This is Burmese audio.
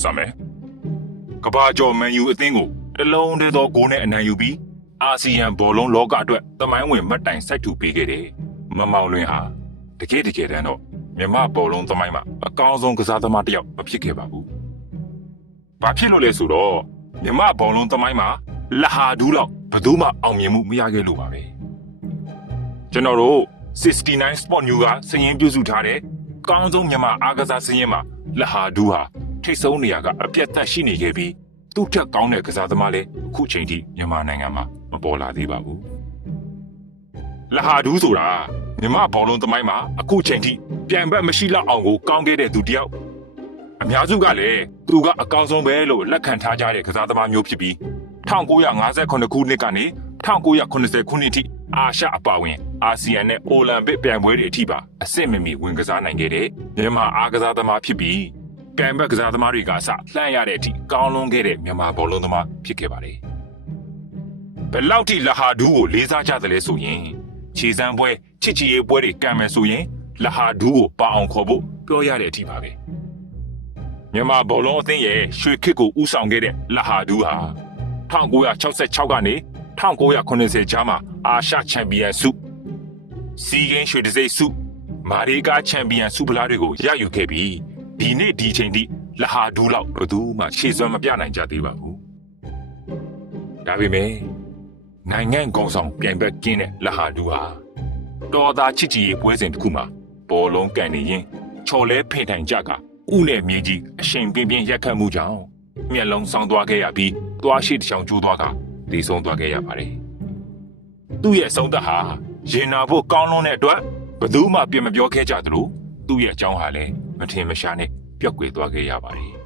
စမယ်ကဘာကျော်မန်ယူအသင်းကိုတလုံးတည်းသောဂိုးနဲ့အနိုင်ယူပြီးအာဆီယံဘောလုံးလောကအတွက်သမိုင်းဝင်မှတ်တိုင်စိုက်ထူပေးခဲ့တယ်မမောင်လွင်ဟာတကယ်တကယ်တမ်းတော့မြမဘောလုံးသမိုင်းမှာအကောင်းဆုံးကစားသမားတစ်ယောက်မဖြစ်ခဲ့ပါဘူးဘာဖြစ်လို့လဲဆိုတော့မြမဘောလုံးသမိုင်းမှာလဟာဒူးလောက်ဘယ်သူမှအောင်မြင်မှုမရခဲ့လို့ပါပဲကျွန်တော်တို့69 Sport New ကစရင်ပြုစုထားတဲ့ ကောင်းဆုံးမြန်မာအားကစားစရင်မှာလဟာဒူးဟာထိတ်ဆုံးနေရာကအပြတ်သက်ရှိနေခဲ့ပြီးသူ့ထက်ကောင်းတဲ့ကစားသမားလည်းအခုချိန်ထိမြန်မာနိုင်ငံမှာမပေါ်လာသေးပါဘူးလဟာဒူးဆိုတာမြန်မာဘောလုံးသမိုင်းမှာအခုချိန်ထိပြန်ဘက်မရှိလောက်အောင်ကိုကောင်းခဲ့တဲ့သူတစ်ယောက်အများစုကလည်းသူကအကောင်းဆုံးပဲလို့လက်ခံထားကြတဲ့ကစားသမားမျိုးဖြစ်ပြီး1958ခုနှစ်ကနေ1980ခုနှစ်ထိ အာရှအပါအဝင်အာဆီယံနဲ့အိုလံပစ်ပြိုင်ပွဲတွေအထိပါအဆင့်မမီဝင်ကစားနိုင်ခဲ့တဲ့မြန်မာအားကစားသမားဖြစ်ပြီးပြိုင်ဘက်ကစားသမားတွေကစလှမ်းရတဲ့အထိကောင်းလွန်ခဲ့တဲ့မြန်မာဘောလုံးသမားဖြစ်ခဲ့ပါတယ်။ဘယ်လောက်ထိလဟာဒူးကိုလေးစားကြသလဲဆိုရင်ခြေစမ်းပွဲချစ်ချီရေးပွဲတွေကံမယ်ဆိုရင်လဟာဒူးကိုပါအောင်ခေါ်ဖို့ပြောရတဲ့အထိပါပဲ။မြန်မာဘောလုံးအသင်းရဲ့ရွှေခစ်ကိုဥဆောင်ခဲ့တဲ့လဟာဒူးဟာ1966ကနေ 1980ကြားမှာအာရှချန်ပီယံဆုစီးကင်းရွှေတံဆိပ်ဆုမာရီကာချန်ပီယံဆုဖလားတွေကိုရယူခဲ့ပြီးဒီနေ့ဒီချိန်ထိလဟာဒူးလောက်ဘယ်သူမှရှေ့စွမ်းမပြနိုင်ကြသေးပါဘူးဒါပေမဲ့နိုင်ငံကောင်ဆောင်ပြိုင်ဘက်ကင်းတဲ့လဟာဒူးဟာတော်သားချစ်ကြည်ရေးပွဲစဉ်တစ်ခုမှာဘောလုံးကန်နေရင်ချော်လဲဖိထိုင်ကြကဥနဲ့မြေကြီးအရှင်ပြင်းပြင်းရက်ခတ်မှုကြောင့်မျက်လုံးဆောင်းသွားခဲ့ရပြီးသွားရှိတစ်ချောင်ကျိုးသွားက တည်ဆုံးသွားခဲ့ရပါတယ်သူ့ရဲ့အဆုံးသက်ဟာရင်နာဖို့ကောင်းလွန်းတဲ့အတွက်ဘယ်သူမှပြင်မပြောခဲ့ကြသလိုသူ့ရဲ့အကြောင်းဟာလည်းမထင်မရှားနဲ့ပျောက်ကွယ်သွားခဲ့ရပါတယ်